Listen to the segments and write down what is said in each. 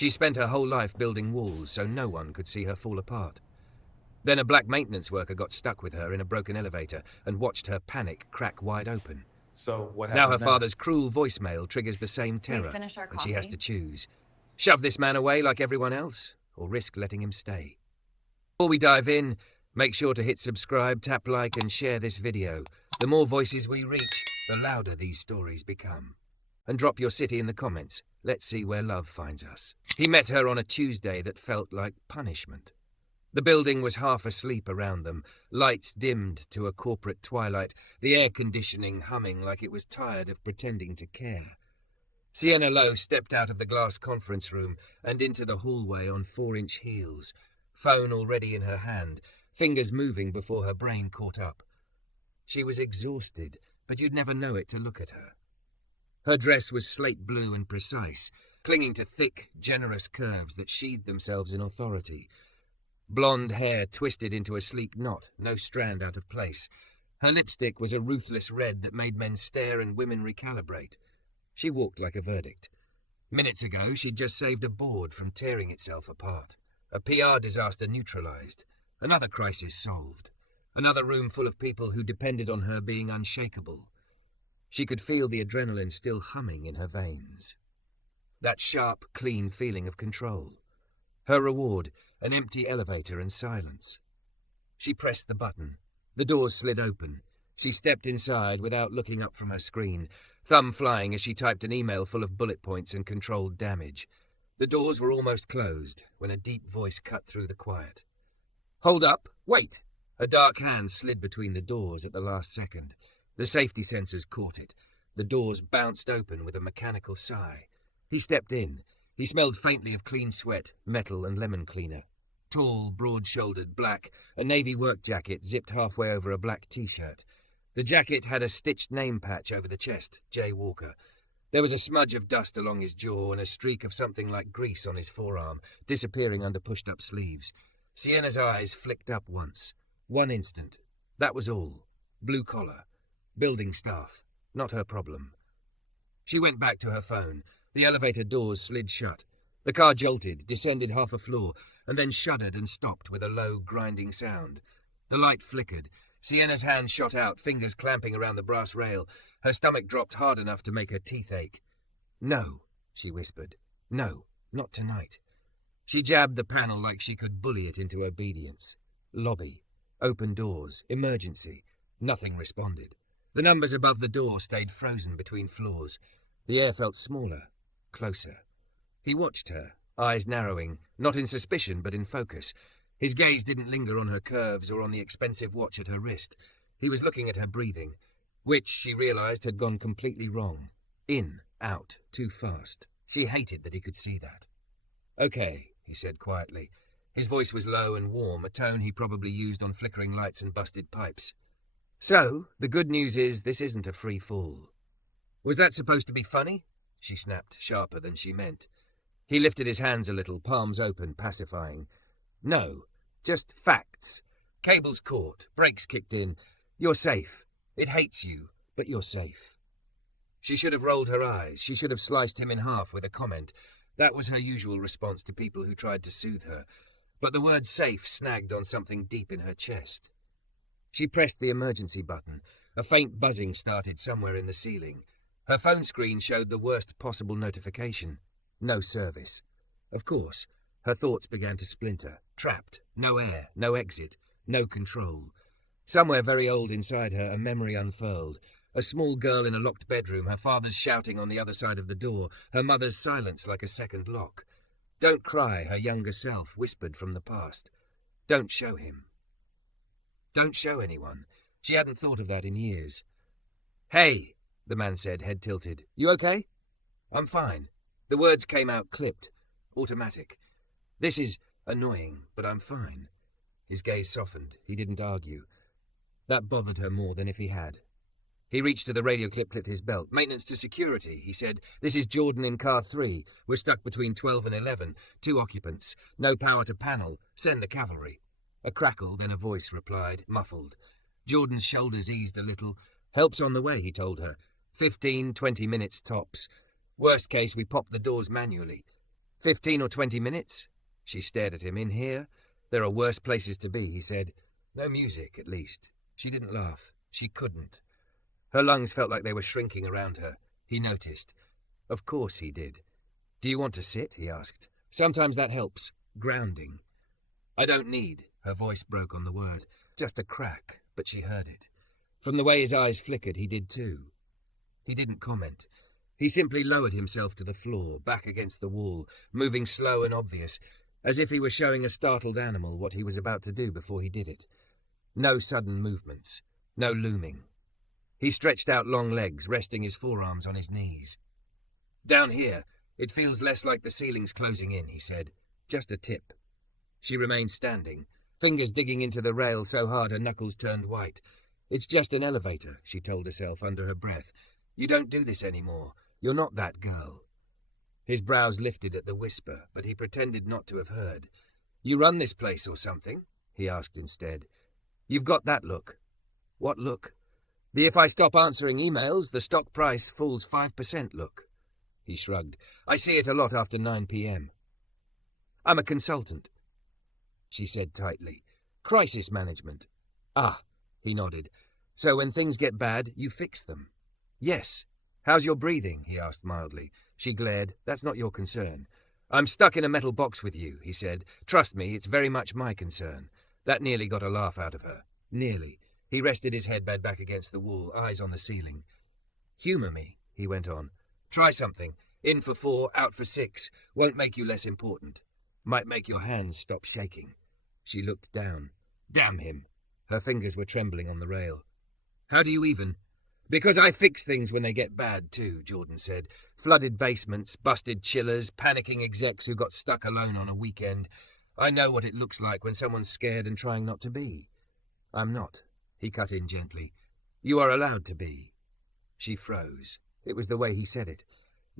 She spent her whole life building walls so no one could see her fall apart. Then a black maintenance worker got stuck with her in a broken elevator and watched her panic crack wide open. So what Now happens her father's cruel voicemail triggers the same terror, We finish our and she has coffee? to choose. Shove this man away like everyone else, or risk letting him stay. Before we dive in, make sure to hit subscribe, tap like, and share this video. The more voices we reach, the louder these stories become. And drop your city in the comments. Let's see where love finds us. He met her on a Tuesday that felt like punishment. The building was half asleep around them, lights dimmed to a corporate twilight, the air conditioning humming like it was tired of pretending to care. Sienna Lowe stepped out of the glass conference room and into the hallway on 4-inch heels, phone already in her hand, fingers moving before her brain caught up. She was exhausted, but you'd never know it to look at her. Her dress was slate blue and precise, clinging to thick, generous curves that sheathed themselves in authority. Blonde hair twisted into a sleek knot, no strand out of place. Her lipstick was a ruthless red that made men stare and women recalibrate. She walked like a verdict. Minutes ago, she'd just saved a board from tearing itself apart. A PR disaster neutralized. Another crisis solved. Another room full of people who depended on her being unshakable. She could feel the adrenaline still humming in her veins. That sharp, clean feeling of control. Her reward, an empty elevator and silence. She pressed the button. The doors slid open. She stepped inside without looking up from her screen, thumb flying as she typed an email full of bullet points and controlled damage. The doors were almost closed when a deep voice cut through the quiet. "Hold up! Wait!" A dark hand slid between the doors at the last second. The safety sensors caught it. The doors bounced open with a mechanical sigh. He stepped in. He smelled faintly of clean sweat, metal and lemon cleaner. Tall, broad-shouldered, black, a navy work jacket zipped halfway over a black T-shirt. The jacket had a stitched name patch over the chest, J. Walker. There was a smudge of dust along his jaw and a streak of something like grease on his forearm, disappearing under pushed-up sleeves. Sienna's eyes flicked up once. One instant. That was all. Blue collar. Building staff. Not her problem. She went back to her phone. The elevator doors slid shut. The car jolted, descended half a floor, and then shuddered and stopped with a low, grinding sound. The light flickered. Sienna's hand shot out, fingers clamping around the brass rail. Her stomach dropped hard enough to make her teeth ache. "No," she whispered. "No, not tonight." She jabbed the panel like she could bully it into obedience. Lobby. Open doors. Emergency. Nothing responded. The numbers above the door stayed frozen between floors. The air felt smaller, closer. He watched her, eyes narrowing, not in suspicion but in focus. His gaze didn't linger on her curves or on the expensive watch at her wrist. He was looking at her breathing, which, she realized, had gone completely wrong. In, out, too fast. She hated that he could see that. "Okay," he said quietly. His voice was low and warm, a tone he probably used on flickering lights and busted pipes. "So, the good news is this isn't a free fall." "Was that supposed to be funny?" she snapped, sharper than she meant. He lifted his hands a little, palms open, pacifying. "No, just facts. Cables caught, brakes kicked in. You're safe. It hates you, but you're safe." She should have rolled her eyes. She should have sliced him in half with a comment. That was her usual response to people who tried to soothe her. But the word safe snagged on something deep in her chest. She pressed the emergency button. A faint buzzing started somewhere in the ceiling. Her phone screen showed the worst possible notification. No service. Of course, her thoughts began to splinter. Trapped. No air. No exit. No control. Somewhere very old inside her, a memory unfurled. A small girl in a locked bedroom, her father's shouting on the other side of the door, her mother's silence like a second lock. "Don't cry," her younger self whispered from the past. "Don't show him." Don't show anyone. She hadn't thought of that in years. "Hey," the man said, head tilted. "You okay?" "I'm fine." The words came out clipped, automatic. "This is annoying, but I'm fine." His gaze softened. He didn't argue. That bothered her more than if he had. He reached to the radio clip at his belt. "Maintenance to security," he said. "This is Jordan in car 3. We're stuck between 12 and 11. 2 occupants. No power to panel. Send the cavalry." A crackle, then a voice replied, muffled. Jordan's shoulders eased a little. "Help's on the way," he told her. 15, 20 minutes tops. Worst case, we pop the doors manually. 15 or 20 minutes? She stared at him. In here? There are worse places to be, he said. No music, at least. She didn't laugh. She couldn't. Her lungs felt like they were shrinking around her. He noticed. Of course he did. Do you want to sit? He asked. Sometimes that helps. Grounding. I don't need. Her voice broke on the word. Just a crack, but she heard it. From the way his eyes flickered, he did too. He didn't comment. He simply lowered himself to the floor, back against the wall, moving slow and obvious, as if he were showing a startled animal what he was about to do before he did it. No sudden movements. No looming. He stretched out long legs, resting his forearms on his knees. Down here, it feels less like the ceiling's closing in, he said. Just a tip. She remained standing, fingers digging into the rail so hard her knuckles turned white. It's just an elevator, she told herself under her breath. You don't do this anymore. You're not that girl. His brows lifted at the whisper, but he pretended not to have heard. You run this place or something? He asked instead. You've got that look. What look? The if I stop answering emails, the stock price falls 5% look. He shrugged. I see it a lot after 9 p.m. I'm a consultant, she said tightly. Crisis management. Ah, he nodded. So when things get bad, you fix them. Yes. How's your breathing? He asked mildly. She glared. That's not your concern. I'm stuck in a metal box with you, he said. Trust me, it's very much my concern. That nearly got a laugh out of her. Nearly. He rested his headband back against the wall, eyes on the ceiling. Humour me, he went on. Try something. In for 4, out for 6. Won't make you less important. Might make your hands stop shaking. She looked down. Damn him. Her fingers were trembling on the rail. How do you even? Because I fix things when they get bad, too, Jordan said. Flooded basements, busted chillers, panicking execs who got stuck alone on a weekend. I know what it looks like when someone's scared and trying not to be. I'm not, he cut in gently. You are allowed to be. She froze. It was the way he said it.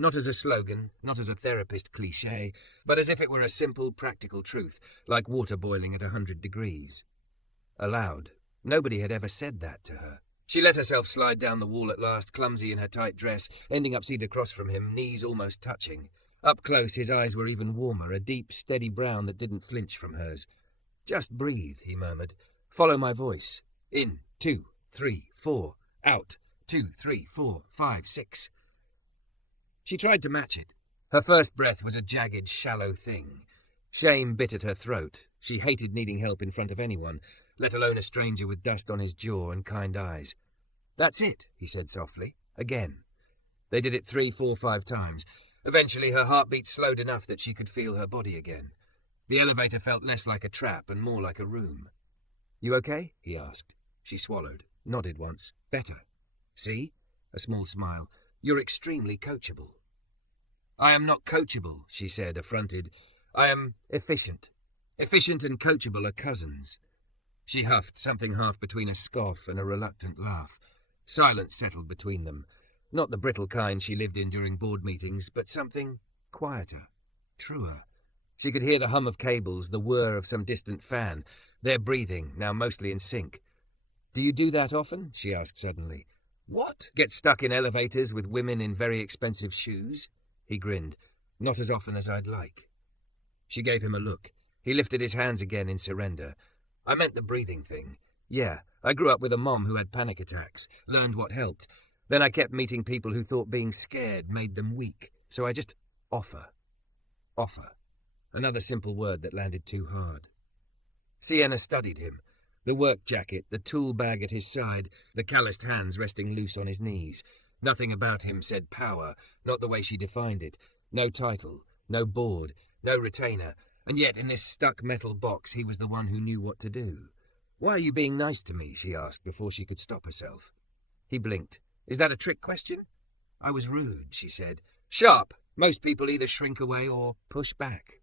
Not as a slogan, not as a therapist cliché, but as if it were a simple, practical truth, like water boiling at 100 degrees. Allowed. Nobody had ever said that to her. She let herself slide down the wall at last, clumsy in her tight dress, ending up seated across from him, knees almost touching. Up close, his eyes were even warmer, a deep, steady brown that didn't flinch from hers. Just breathe, he murmured. Follow my voice. In, 2, 3, 4. Out, 2, 3, 4, 5, 6. She tried to match it. Her first breath was a jagged, shallow thing. Shame bit at her throat. She hated needing help in front of anyone, let alone a stranger with dust on his jaw and kind eyes. That's it, he said softly. Again. They did it 3, 4, 5 times. Eventually her heartbeat slowed enough that she could feel her body again. The elevator felt less like a trap and more like a room. You okay? He asked. She swallowed, nodded once. Better. See? A small smile. You're extremely coachable. I am not coachable, she said, affronted. I am efficient. Efficient and coachable are cousins. She huffed, something half between a scoff and a reluctant laugh. Silence settled between them. Not the brittle kind she lived in during board meetings, but something quieter, truer. She could hear the hum of cables, the whir of some distant fan, their breathing, now mostly in sync. Do you do that often? She asked suddenly. What? Get stuck in elevators with women in very expensive shoes? He grinned. Not as often as I'd like. She gave him a look. He lifted his hands again in surrender. I meant the breathing thing. Yeah, I grew up with a mom who had panic attacks, learned what helped. Then I kept meeting people who thought being scared made them weak, so I just offer. Offer. Another simple word that landed too hard. Sienna studied him. The work jacket, the tool bag at his side, the calloused hands resting loose on his knees. Nothing about him said power, not the way she defined it. No title, no board, no retainer, and yet in this stuck metal box he was the one who knew what to do. Why are you being nice to me? She asked before she could stop herself. He blinked. Is that a trick question? I was rude, she said. Sharp. Most people either shrink away or push back.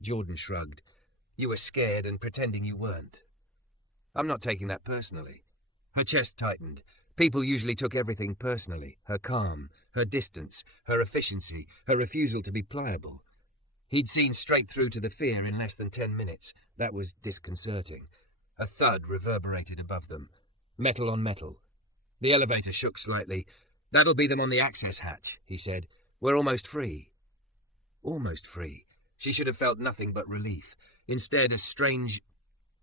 Jordan shrugged. You were scared and pretending you weren't. I'm not taking that personally. Her chest tightened. People usually took everything personally. Her calm, her distance, her efficiency, her refusal to be pliable. He'd seen straight through to the fear in less than 10 minutes. That was disconcerting. A thud reverberated above them. Metal on metal. The elevator shook slightly. That'll be them on the access hatch, he said. We're almost free. almost free. She should have felt nothing but relief. Instead, a strange,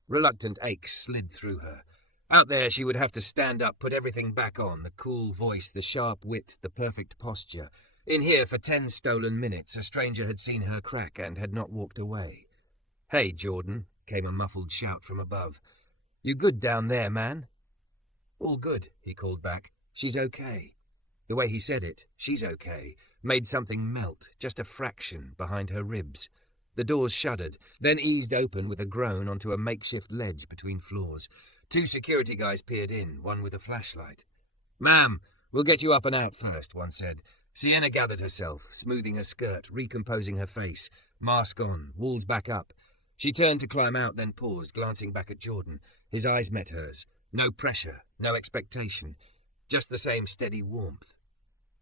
reluctant ache slid through her. Out there, she would have to stand up, put everything back on, the cool voice, the sharp wit, the perfect posture. In here, for 10 stolen minutes, a stranger had seen her crack and had not walked away. "Hey, Jordan," came a muffled shout from above. "You good down there, man?" "All good," he called back. "She's okay." The way he said it, "she's okay," made something melt, just a fraction, behind her ribs. The doors shuddered, then eased open with a groan onto a makeshift ledge between floors. 2 security guys peered in, one with a flashlight. "Ma'am, we'll get you up and out first," one said. Sienna gathered herself, smoothing her skirt, recomposing her face, mask on, walls back up. She turned to climb out, then paused, glancing back at Jordan. His eyes met hers. No pressure, no expectation, just the same steady warmth.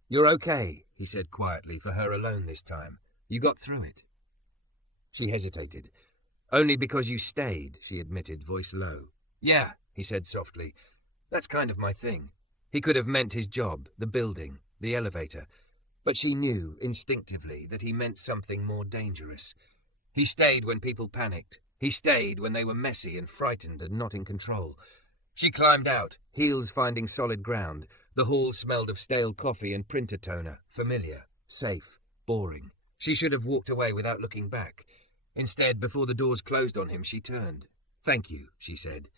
"You're okay," he said quietly, for her alone this time. "You got through it." She hesitated. "Only because you stayed," she admitted, voice low. "Yeah," he said softly. "That's kind of my thing." He could have meant his job, the building, the elevator. But she knew, instinctively, that he meant something more dangerous. He stayed when people panicked. He stayed when they were messy and frightened and not in control. She climbed out, heels finding solid ground. The hall smelled of stale coffee and printer toner, familiar, safe, boring. She should have walked away without looking back. Instead, before the doors closed on him, she turned. "Thank you," she said.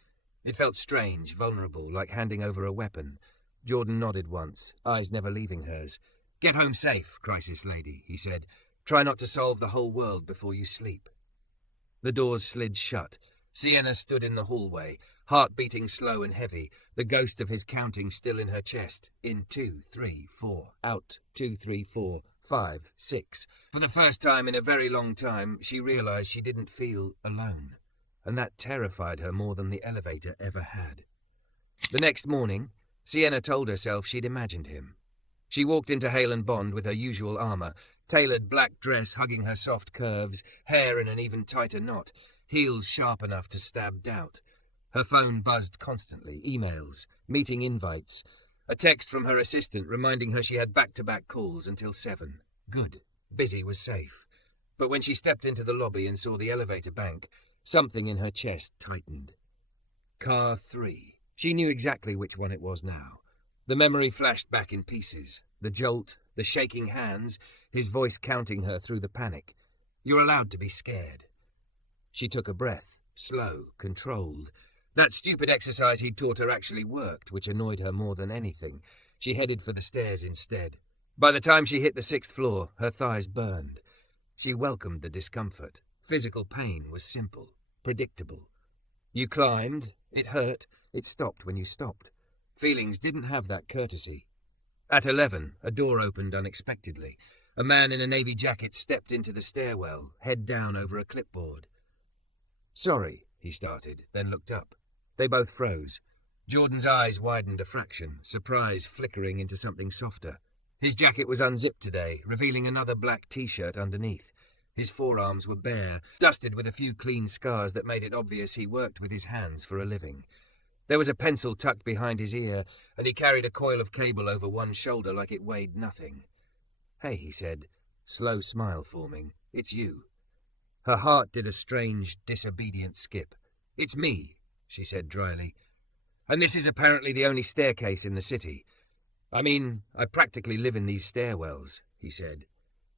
It felt strange, vulnerable, like handing over a weapon. Jordan nodded once, eyes never leaving hers. "Get home safe, crisis lady," he said. "Try not to solve the whole world before you sleep." The doors slid shut. Sienna stood in the hallway, heart beating slow and heavy, the ghost of his counting still in her chest. In 2, 3, 4, out 2, 3, 4, 5, 6. For the first time in a very long time, she realized she didn't feel alone. And that terrified her more than the elevator ever had. The next morning, Sienna told herself she'd imagined him. She walked into Hale and Bond with her usual armor, tailored black dress hugging her soft curves, hair in an even tighter knot, heels sharp enough to stab doubt. Her phone buzzed constantly, emails, meeting invites, a text from her assistant reminding her she had back-to-back calls until 7. Good. Busy was safe. But when she stepped into the lobby and saw the elevator bank, something in her chest tightened. Car 3. She knew exactly which one it was now. The memory flashed back in pieces. The jolt, the shaking hands, his voice counting her through the panic. "You're allowed to be scared." She took a breath, slow, controlled. That stupid exercise he'd taught her actually worked, which annoyed her more than anything. She headed for the stairs instead. By the time she hit the 6th floor, her thighs burned. She welcomed the discomfort. Physical pain was simple, predictable. You climbed, it hurt, it stopped when you stopped. Feelings didn't have that courtesy. At 11, a door opened unexpectedly. A man in a navy jacket stepped into the stairwell, head down over a clipboard. "Sorry," he started, then looked up. They both froze. Jordan's eyes widened a fraction, surprise flickering into something softer. His jacket was unzipped today, revealing another black t-shirt underneath. His forearms were bare, dusted with a few clean scars that made it obvious he worked with his hands for a living. There was a pencil tucked behind his ear, and he carried a coil of cable over one shoulder like it weighed nothing. "Hey," he said, slow smile forming. "It's you." Her heart did a strange, disobedient skip. "It's me," she said dryly. "And this is apparently the only staircase in the city. I mean, I practically live in these stairwells," he said.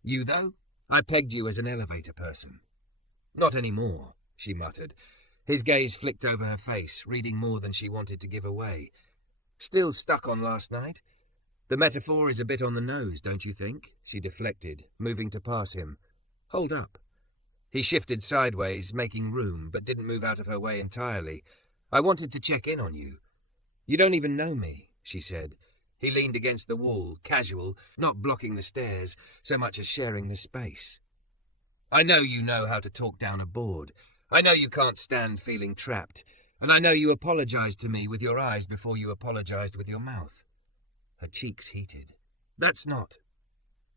"You, though? I pegged you as an elevator person." "Not anymore," she muttered. His gaze flicked over her face, reading more than she wanted to give away. "Still stuck on last night? The metaphor is a bit on the nose, don't you think?" She deflected, moving to pass him. "Hold up." He shifted sideways, making room, but didn't move out of her way entirely. "I wanted to check in on you." "You don't even know me," she said. He leaned against the wall, casual, not blocking the stairs, so much as sharing the space. "I know you know how to talk down a board. I know you can't stand feeling trapped, and I know you apologized to me with your eyes before you apologized with your mouth." Her cheeks heated. "That's not—"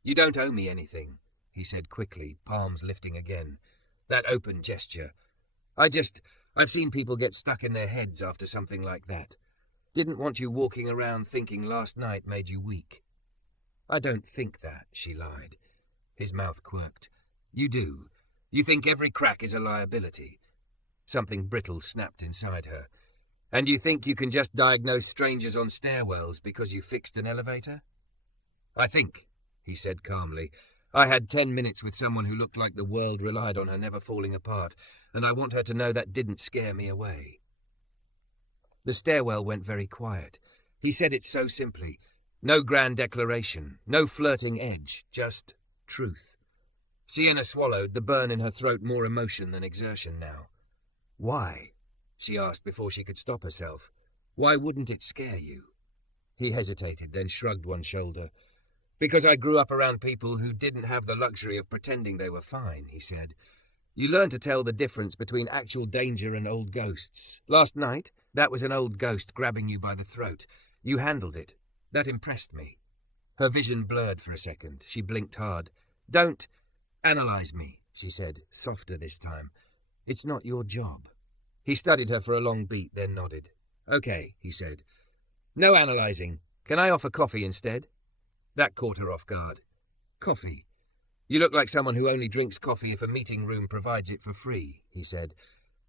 "You don't owe me anything," he said quickly, palms lifting again. That open gesture. I've seen people get stuck in their heads after something like that. Didn't want you walking around thinking last night made you weak." "I don't think that," she lied. His mouth quirked. You do. You think every crack is a liability. Something brittle snapped inside her. And you think you can just diagnose strangers on stairwells because you fixed an elevator? I think, he said calmly, I had 10 minutes with someone who looked like the world relied on her never falling apart, and I want her to know that didn't scare me away. The stairwell went very quiet. He said it so simply. No grand declaration, no flirting edge, just truth. Sienna swallowed, the burn in her throat more emotion than exertion now. Why? She asked before she could stop herself. Why wouldn't it scare you? He hesitated, then shrugged one shoulder. Because I grew up around people who didn't have the luxury of pretending they were fine, he said. You learn to tell the difference between actual danger and old ghosts. Last night, that was an old ghost grabbing you by the throat. You handled it. That impressed me. Her vision blurred for a second. She blinked hard. Don't analyze me, she said, softer this time. It's not your job. He studied her for a long beat, then nodded. Okay, he said. No analyzing. Can I offer coffee instead? That caught her off guard. Coffee. You look like someone who only drinks coffee if a meeting room provides it for free, he said.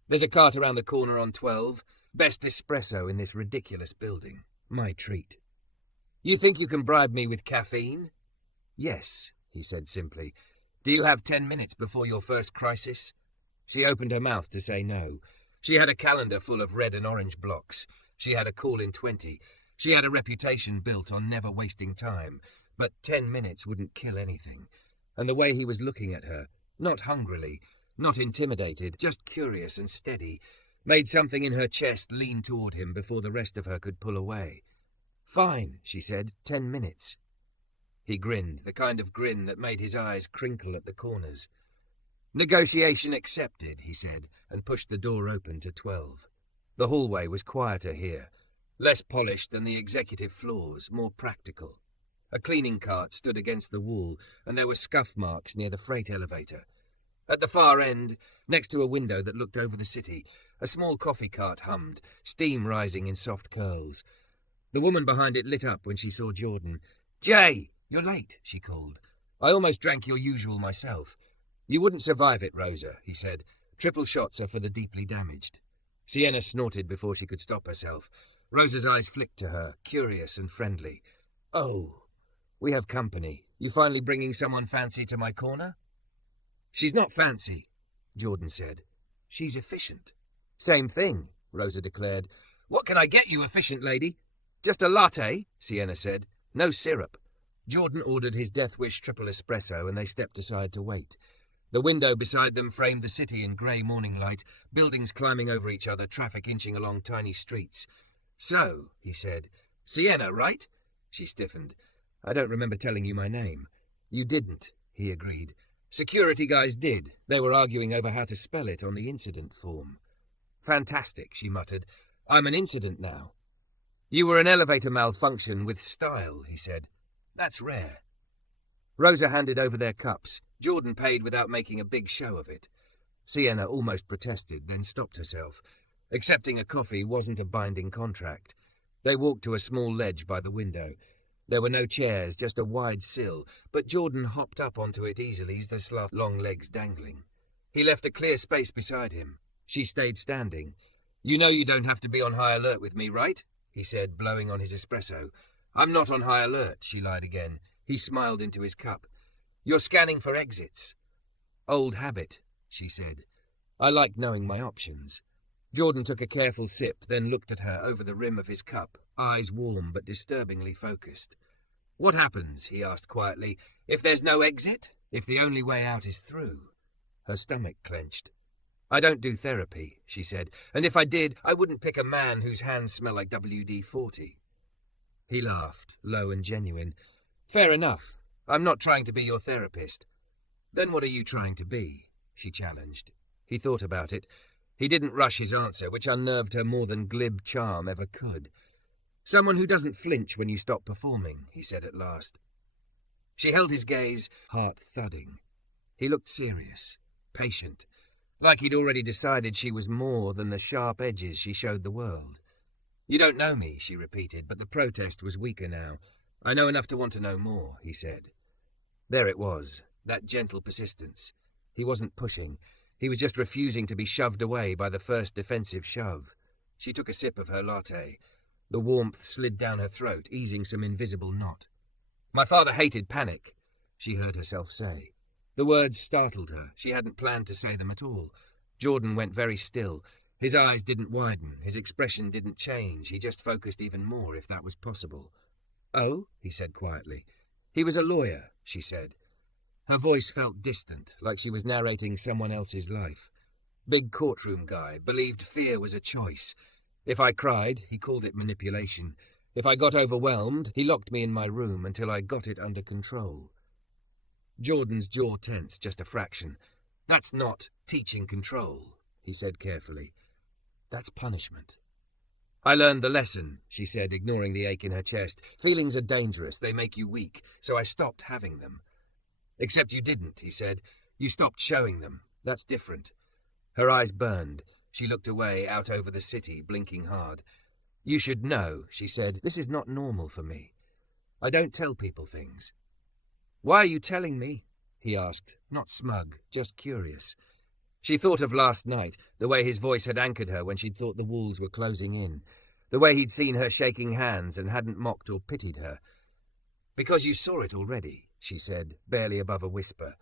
There's a cart around the corner on 12. Best espresso in this ridiculous building. My treat. You think you can bribe me with caffeine? Yes, he said simply. Do you have 10 minutes before your first crisis? She opened her mouth to say no. She had a calendar full of red and orange blocks. She had a call in 20. She had a reputation built on never wasting time. But 10 minutes wouldn't kill anything. And the way he was looking at her, not hungrily, not intimidated, just curious and steady, made something in her chest lean toward him before the rest of her could pull away. Fine, she said, 10 minutes. He grinned, the kind of grin that made his eyes crinkle at the corners. Negotiation accepted, he said, and pushed the door open to 12. The hallway was quieter here, less polished than the executive floors, more practical. A cleaning cart stood against the wall, and there were scuff marks near the freight elevator. At the far end, next to a window that looked over the city, a small coffee cart hummed, steam rising in soft curls. The woman behind it lit up when she saw Jordan. Jay, you're late, she called. I almost drank your usual myself. You wouldn't survive it, Rosa, he said. Triple shots are for the deeply damaged. Sienna snorted before she could stop herself. Rosa's eyes flicked to her, curious and friendly. Oh, we have company. You finally bringing someone fancy to my corner? She's not fancy, Jordan said. She's efficient. Same thing, Rosa declared. What can I get you, efficient lady? Just a latte, Sienna said. No syrup. Jordan ordered his death wish triple espresso and they stepped aside to wait. The window beside them framed the city in grey morning light, buildings climbing over each other, traffic inching along tiny streets. So, he said, Sienna, right? She stiffened. I don't remember telling you my name. You didn't, he agreed. Security guys did. They were arguing over how to spell it on the incident form. Fantastic, she muttered. I'm an incident now. You were an elevator malfunction with style, he said. That's rare. Rosa handed over their cups. Jordan paid without making a big show of it. Sienna almost protested, then stopped herself. Accepting a coffee wasn't a binding contract. They walked to a small ledge by the window. There were no chairs, just a wide sill, but Jordan hopped up onto it easily, the slough long legs dangling. He left a clear space beside him. She stayed standing. You know you don't have to be on high alert with me, right? He said, blowing on his espresso. I'm not on high alert, she lied again. He smiled into his cup. You're scanning for exits. Old habit, she said. I like knowing my options. Jordan took a careful sip, then looked at her over the rim of his cup, eyes warm but disturbingly focused. What happens, he asked quietly, if there's no exit? If the only way out is through? Her stomach clenched. I don't do therapy, she said, and if I did, I wouldn't pick a man whose hands smell like WD-40. He laughed, low and genuine. Fair enough. I'm not trying to be your therapist. Then what are you trying to be? She challenged. He thought about it. He didn't rush his answer, which unnerved her more than glib charm ever could. Someone who doesn't flinch when you stop performing, he said at last. She held his gaze, heart thudding. He looked serious, patient, like he'd already decided she was more than the sharp edges she showed the world. You don't know me, she repeated, but the protest was weaker now. I know enough to want to know more, he said. There it was, that gentle persistence. He wasn't pushing. He was just refusing to be shoved away by the first defensive shove. She took a sip of her latte. The warmth slid down her throat, easing some invisible knot. "My father hated panic," she heard herself say. The words startled her. She hadn't planned to say them at all. Jordan went very still. His eyes didn't widen. His expression didn't change. He just focused even more, if that was possible. "Oh," he said quietly. "He was a lawyer," she said. Her voice felt distant, like she was narrating someone else's life. "Big courtroom guy, believed fear was a choice. If I cried, he called it manipulation. If I got overwhelmed, he locked me in my room until I got it under control." Jordan's jaw tensed just a fraction. "That's not teaching control," he said carefully. "That's punishment." "I learned the lesson," she said, ignoring the ache in her chest. "Feelings are dangerous. They make you weak, so I stopped having them." "Except you didn't," he said. "You stopped showing them. That's different." Her eyes burned. She looked away, out over the city, blinking hard. "You should know," she said. "This is not normal for me. I don't tell people things." "Why are you telling me?" he asked, not smug, just curious. She thought of last night, the way his voice had anchored her when she'd thought the walls were closing in, the way he'd seen her shaking hands and hadn't mocked or pitied her. "Because you saw it already," she said, barely above a whisper.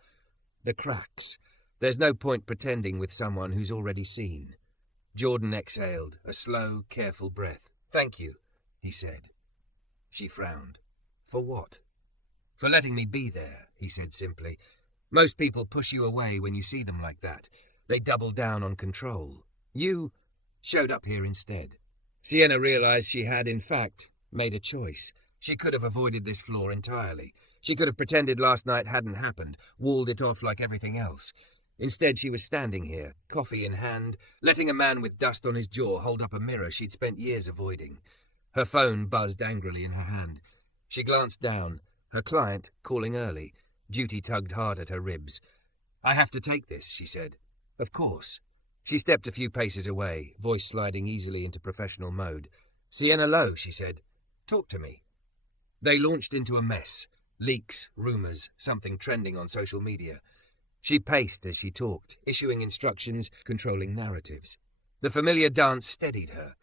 "The cracks. There's no point pretending with someone who's already seen." Jordan exhaled, a slow, careful breath. "Thank you," he said. She frowned. "For what?" "For letting me be there," he said simply. "Most people push you away when you see them like that. They double down on control. You showed up here instead." Sienna realized she had, in fact, made a choice. She could have avoided this flaw entirely. She could have pretended last night hadn't happened, walled it off like everything else. Instead, she was standing here, coffee in hand, letting a man with dust on his jaw hold up a mirror she'd spent years avoiding. Her phone buzzed angrily in her hand. She glanced down. Her client, calling early. Duty tugged hard at her ribs. "I have to take this," she said. "Of course." She stepped a few paces away, voice sliding easily into professional mode. "Sienna Lowe," she said. "Talk to me." They launched into a mess. Leaks, rumours, something trending on social media. She paced as she talked, issuing instructions, controlling narratives. The familiar dance steadied her.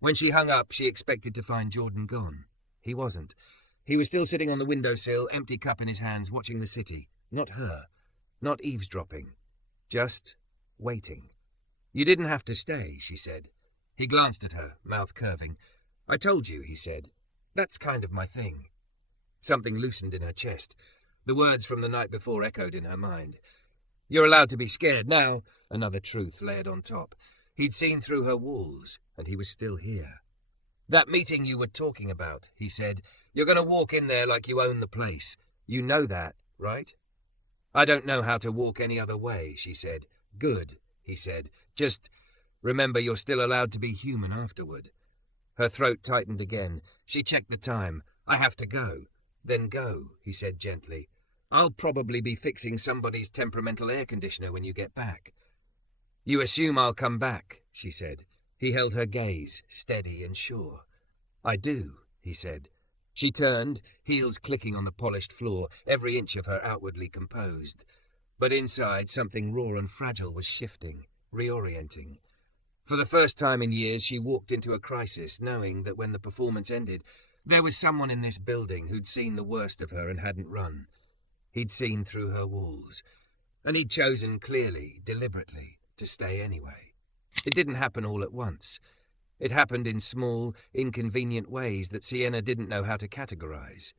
When she hung up, she expected to find Jordan gone. He wasn't. He was still sitting on the windowsill, empty cup in his hands, watching the city. Not her. Not eavesdropping. Just waiting. "You didn't have to stay," she said. He glanced at her, mouth curving. "I told you," he said. "That's kind of my thing." Something loosened in her chest. The words from the night before echoed in her mind. "You're allowed to be scared now." Another truth layered on top. He'd seen through her walls, and he was still here. "That meeting you were talking about," he said. "You're going to walk in there like you own the place. You know that, right?" "I don't know how to walk any other way," she said. "Good," he said. "Just remember you're still allowed to be human afterward." Her throat tightened again. She checked the time. "I have to go." "Then go," he said gently. "I'll probably be fixing somebody's temperamental air conditioner when you get back." "You assume I'll come back," she said. He held her gaze, steady and sure. "I do," he said. She turned, heels clicking on the polished floor, every inch of her outwardly composed. But inside, something raw and fragile was shifting, reorienting. For the first time in years, she walked into a crisis, knowing that when the performance ended, there was someone in this building who'd seen the worst of her and hadn't run. He'd seen through her walls. And he'd chosen clearly, deliberately, to stay anyway. It didn't happen all at once. It happened in small, inconvenient ways that Sienna didn't know how to categorize.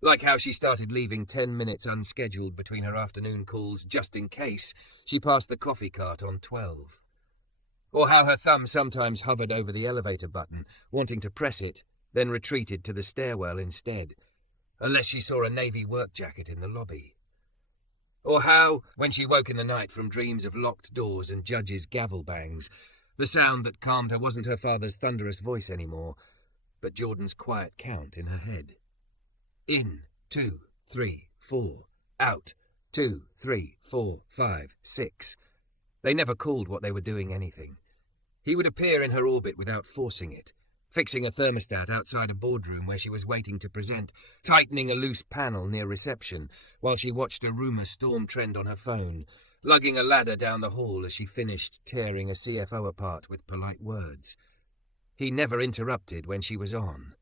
Like how she started leaving 10 minutes unscheduled between her afternoon calls just in case she passed the coffee cart on 12. Or how her thumb sometimes hovered over the elevator button, wanting to press it, then retreated to the stairwell instead, unless she saw a navy work jacket in the lobby. Or how, when she woke in the night from dreams of locked doors and judges' gavel bangs, the sound that calmed her wasn't her father's thunderous voice anymore, but Jordan's quiet count in her head. In, 2, 3, 4. Out, 2, 3, 4, 5, 6. They never called what they were doing anything. He would appear in her orbit without forcing it, fixing a thermostat outside a boardroom where she was waiting to present, tightening a loose panel near reception while she watched a rumor storm trend on her phone, lugging a ladder down the hall as she finished tearing a CFO apart with polite words. He never interrupted when she was on.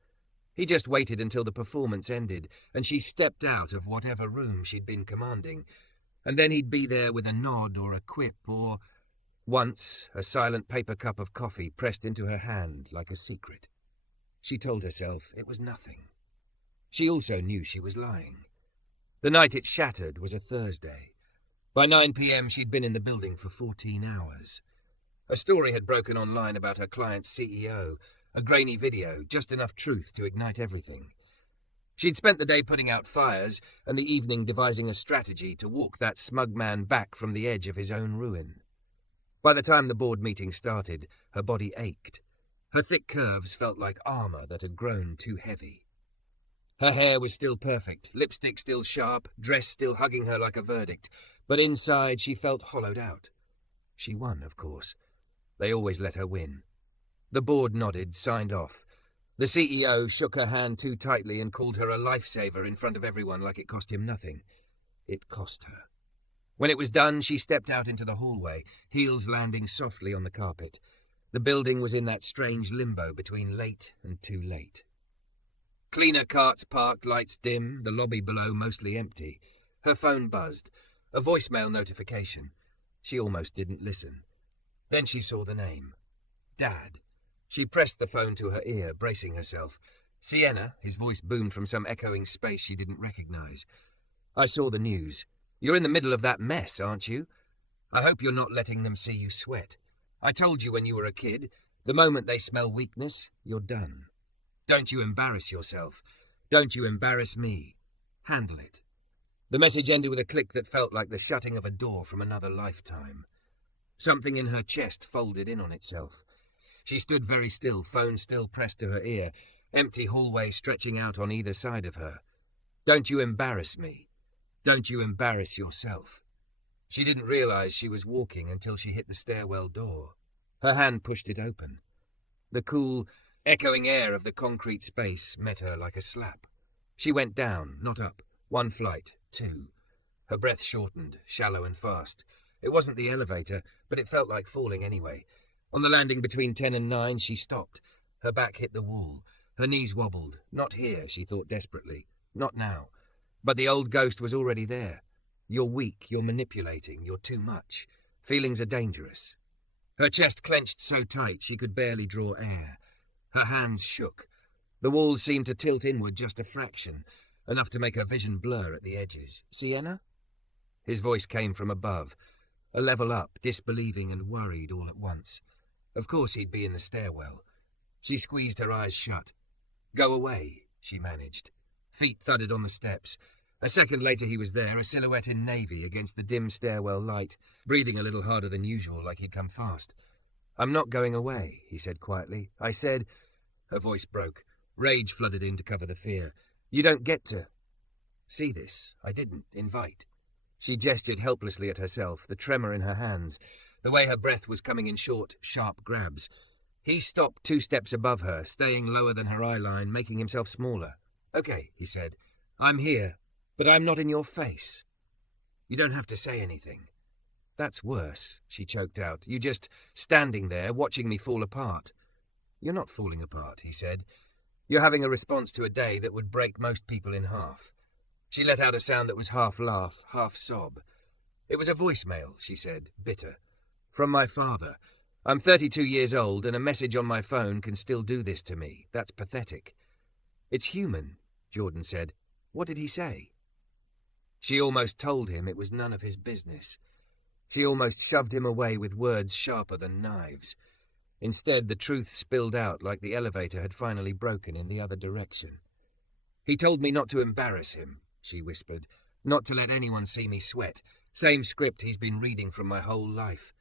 He just waited until the performance ended and she stepped out of whatever room she'd been commanding, and then he'd be there with a nod or a quip or, once, a silent paper cup of coffee pressed into her hand like a secret. She told herself it was nothing. She also knew she was lying. The night it shattered was a Thursday. By 9 p.m. she'd been in the building for 14 hours. A story had broken online about her client's CEO, a grainy video, just enough truth to ignite everything. She'd spent the day putting out fires and the evening devising a strategy to walk that smug man back from the edge of his own ruin. By the time the board meeting started, her body ached. Her thick curves felt like armor that had grown too heavy. Her hair was still perfect, lipstick still sharp, dress still hugging her like a verdict, but inside she felt hollowed out. She won, of course. They always let her win. The board nodded, signed off. The CEO shook her hand too tightly and called her a lifesaver in front of everyone like it cost him nothing. It cost her. When it was done, she stepped out into the hallway, heels landing softly on the carpet. The building was in that strange limbo between late and too late. Cleaner carts parked, lights dim, the lobby below mostly empty. Her phone buzzed. A voicemail notification. She almost didn't listen. Then she saw the name. Dad. She pressed the phone to her ear, bracing herself. Sienna, his voice boomed from some echoing space she didn't recognize. I saw the news. You're in the middle of that mess, aren't you? I hope you're not letting them see you sweat. I told you when you were a kid, the moment they smell weakness, you're done. Don't you embarrass yourself. Don't you embarrass me. Handle it. The message ended with a click that felt like the shutting of a door from another lifetime. Something in her chest folded in on itself. She stood very still, phone still pressed to her ear, empty hallway stretching out on either side of her. Don't you embarrass me. Don't you embarrass yourself. She didn't realize she was walking until she hit the stairwell door. Her hand pushed it open. The cool, echoing air of the concrete space met her like a slap. She went down, not up. 1 flight, 2. Her breath shortened, shallow and fast. It wasn't the elevator, but it felt like falling anyway. On the landing between 10 and 9, she stopped. Her back hit the wall. Her knees wobbled. Not here, she thought desperately. Not now. But the old ghost was already there. You're weak, you're manipulating, you're too much. Feelings are dangerous. Her chest clenched so tight she could barely draw air. Her hands shook. The walls seemed to tilt inward just a fraction, enough to make her vision blur at the edges. Sienna? His voice came from above, a level up, disbelieving and worried all at once. Of course he'd be in the stairwell. She squeezed her eyes shut. Go away, she managed. Feet thudded on the steps. A second later he was there, a silhouette in navy against the dim stairwell light, breathing a little harder than usual like he'd come fast. I'm not going away, he said quietly. I said... Her voice broke. Rage flooded in to cover the fear. You don't get to... See this. I didn't invite. She gestured helplessly at herself, the tremor in her hands, the way her breath was coming in short, sharp grabs. He stopped 2 steps above her, staying lower than her eye line, making himself smaller. Okay, he said. I'm here, but I'm not in your face. You don't have to say anything. That's worse, she choked out. You just standing there, watching me fall apart. You're not falling apart, he said. You're having a response to a day that would break most people in half. She let out a sound that was half laugh, half sob. It was a voicemail, she said, bitter. From my father. I'm 32 years old, and a message on my phone can still do this to me. That's pathetic. It's human, Jordan said. What did he say? She almost told him it was none of his business. She almost shoved him away with words sharper than knives. Instead, the truth spilled out like the elevator had finally broken in the other direction. He told me not to embarrass him, she whispered, not to let anyone see me sweat. Same script he's been reading from my whole life.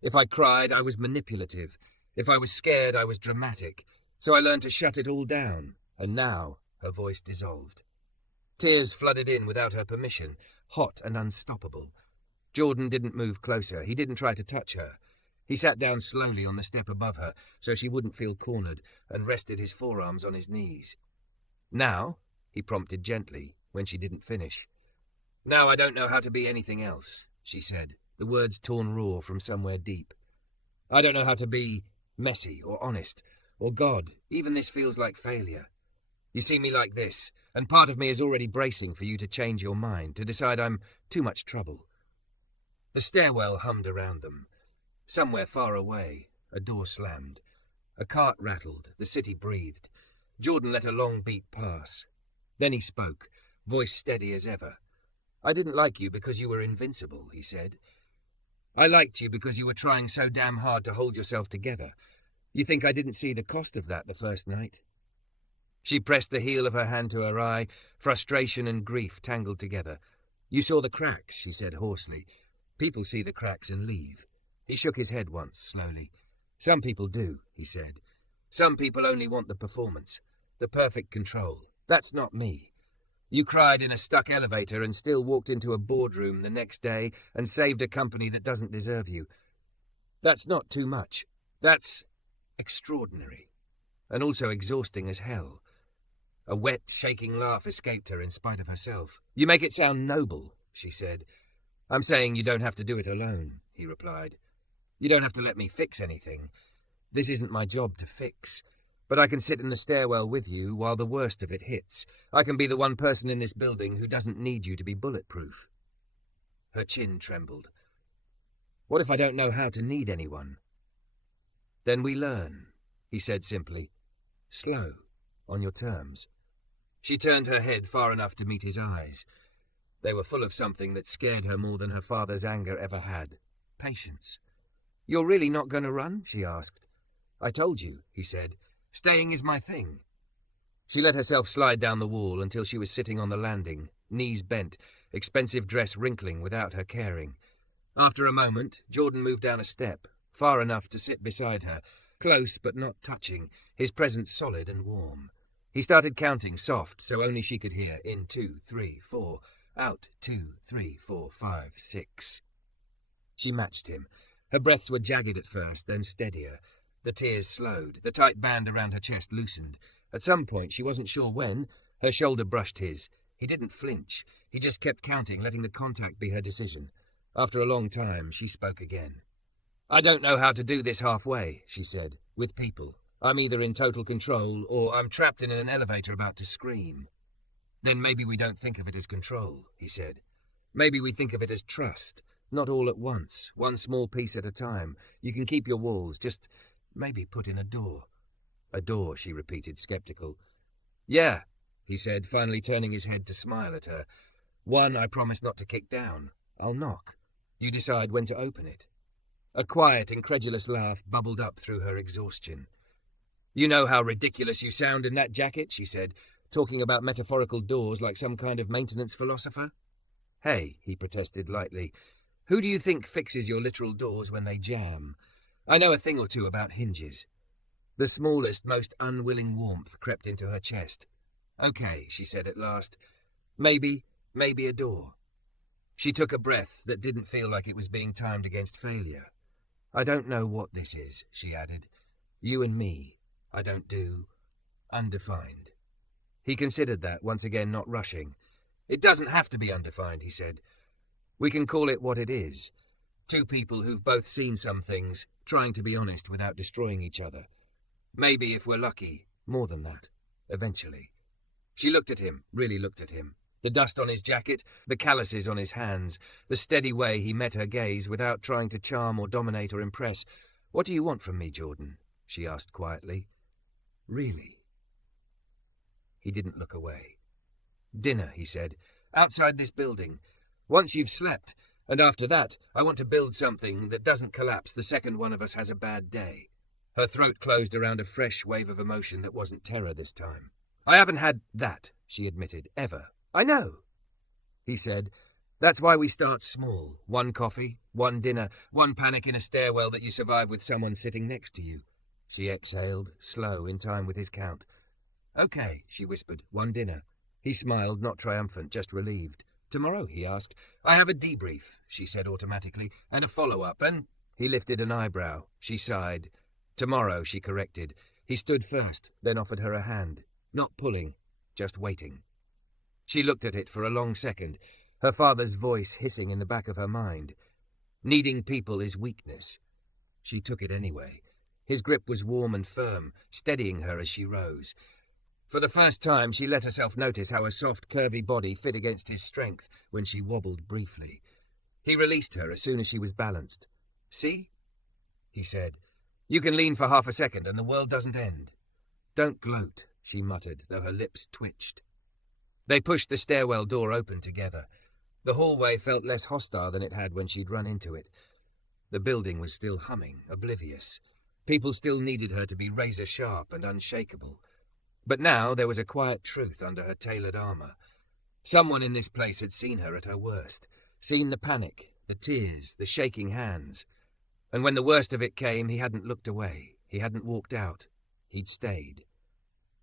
If I cried, I was manipulative. If I was scared, I was dramatic. So I learned to shut it all down, and now her voice dissolved. Tears flooded in without her permission, hot and unstoppable. Jordan didn't move closer. He didn't try to touch her. He sat down slowly on the step above her so she wouldn't feel cornered and rested his forearms on his knees. Now, he prompted gently when she didn't finish. Now I don't know how to be anything else, she said, the words torn raw from somewhere deep. I don't know how to be messy or honest, or God, even this feels like failure. You see me like this, and part of me is already bracing for you to change your mind, to decide I'm too much trouble. The stairwell hummed around them. Somewhere far away, a door slammed. A cart rattled, the city breathed. Jordan let a long beat pass. Then he spoke, voice steady as ever. I didn't like you because you were invincible, he said. I liked you because you were trying so damn hard to hold yourself together. You think I didn't see the cost of that the first night? She pressed the heel of her hand to her eye, frustration and grief tangled together. You saw the cracks, she said hoarsely. People see the cracks and leave. He shook his head once, slowly. Some people do, he said. Some people only want the performance, the perfect control. That's not me. You cried in a stuck elevator and still walked into a boardroom the next day and saved a company that doesn't deserve you. That's not too much. That's extraordinary. And also exhausting as hell. A wet, shaking laugh escaped her in spite of herself. You make it sound noble, she said. I'm saying you don't have to do it alone, he replied. You don't have to let me fix anything. This isn't my job to fix. But I can sit in the stairwell with you while the worst of it hits. I can be the one person in this building who doesn't need you to be bulletproof. Her chin trembled. What if I don't know how to need anyone? Then we learn, he said simply. Slow, on your terms. She turned her head far enough to meet his eyes. They were full of something that scared her more than her father's anger ever had. Patience. You're really not going to run? She asked. I told you, he said. Staying is my thing. She let herself slide down the wall until she was sitting on the landing, knees bent, expensive dress wrinkling without her caring. After a moment, Jordan moved down a step, far enough to sit beside her, close but not touching, his presence solid and warm. He started counting soft, so only she could hear, in 2, 3, 4, out 2, 3, 4, 5, 6. She matched him. Her breaths were jagged at first, then steadier. The tears slowed, the tight band around her chest loosened. At some point, she wasn't sure when, her shoulder brushed his. He didn't flinch. He just kept counting, letting the contact be her decision. After a long time, she spoke again. I don't know how to do this halfway, she said, with people. I'm either in total control, or I'm trapped in an elevator about to scream. Then maybe we don't think of it as control, he said. Maybe we think of it as trust. Not all at once, one small piece at a time. You can keep your walls, just maybe put in a door. A door, she repeated, skeptical. Yeah, he said, finally turning his head to smile at her. One I promise not to kick down. I'll knock. You decide when to open it. A quiet, incredulous laugh bubbled up through her exhaustion. You know how ridiculous you sound in that jacket, she said, talking about metaphorical doors like some kind of maintenance philosopher. Hey, he protested lightly, who do you think fixes your literal doors when they jam? I know a thing or two about hinges. The smallest, most unwilling warmth crept into her chest. Okay, she said at last. Maybe a door. She took a breath that didn't feel like it was being timed against failure. I don't know what this is, she added. You and me. I don't do. Undefined. He considered that, once again not rushing. It doesn't have to be undefined, he said. We can call it what it is. Two people who've both seen some things, trying to be honest without destroying each other. Maybe, if we're lucky, more than that, eventually. She looked at him, really looked at him. The dust on his jacket, the calluses on his hands, the steady way he met her gaze without trying to charm or dominate or impress. What do you want from me, Jordan? She asked quietly. Really? He didn't look away. Dinner, he said. Outside this building. Once you've slept. And after that, I want to build something that doesn't collapse the second one of us has a bad day. Her throat closed around a fresh wave of emotion that wasn't terror this time. I haven't had that, she admitted, ever. I know, he said. That's why we start small. One coffee, one dinner, one panic in a stairwell that you survive with someone sitting next to you. She exhaled, slow, in time with his count. Okay, she whispered, one dinner. He smiled, not triumphant, just relieved. Tomorrow, he asked. I have a debrief, she said automatically, and a follow-up, and... He lifted an eyebrow. She sighed. Tomorrow, she corrected. He stood first, then offered her a hand. Not pulling, just waiting. She looked at it for a long second, her father's voice hissing in the back of her mind. Needing people is weakness. She took it anyway. His grip was warm and firm, steadying her as she rose. For the first time, she let herself notice how a soft, curvy body fit against his strength when she wobbled briefly. He released her as soon as she was balanced. "See?" he said. "You can lean for half a second and the world doesn't end." "Don't gloat," she muttered, though her lips twitched. They pushed the stairwell door open together. The hallway felt less hostile than it had when she'd run into it. The building was still humming, oblivious. People still needed her to be razor-sharp and unshakable. But now there was a quiet truth under her tailored armor. Someone in this place had seen her at her worst, seen the panic, the tears, the shaking hands. And when the worst of it came, he hadn't looked away. He hadn't walked out. He'd stayed.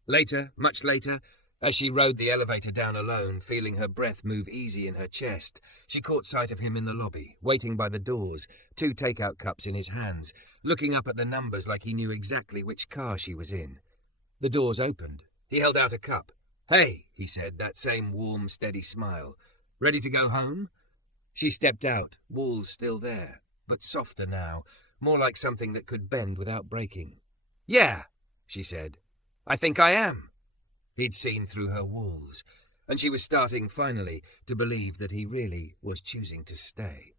Later, much later, as she rode the elevator down alone, feeling her breath move easy in her chest, she caught sight of him in the lobby, waiting by the doors, 2 takeout cups in his hands, looking up at the numbers like he knew exactly which car she was in. The doors opened. He held out a cup. "Hey," he said, that same warm, steady smile. "Ready to go home?" She stepped out, walls still there, but softer now, more like something that could bend without breaking. "Yeah," she said. "I think I am." He'd seen through her walls, and she was starting, finally, to believe that he really was choosing to stay.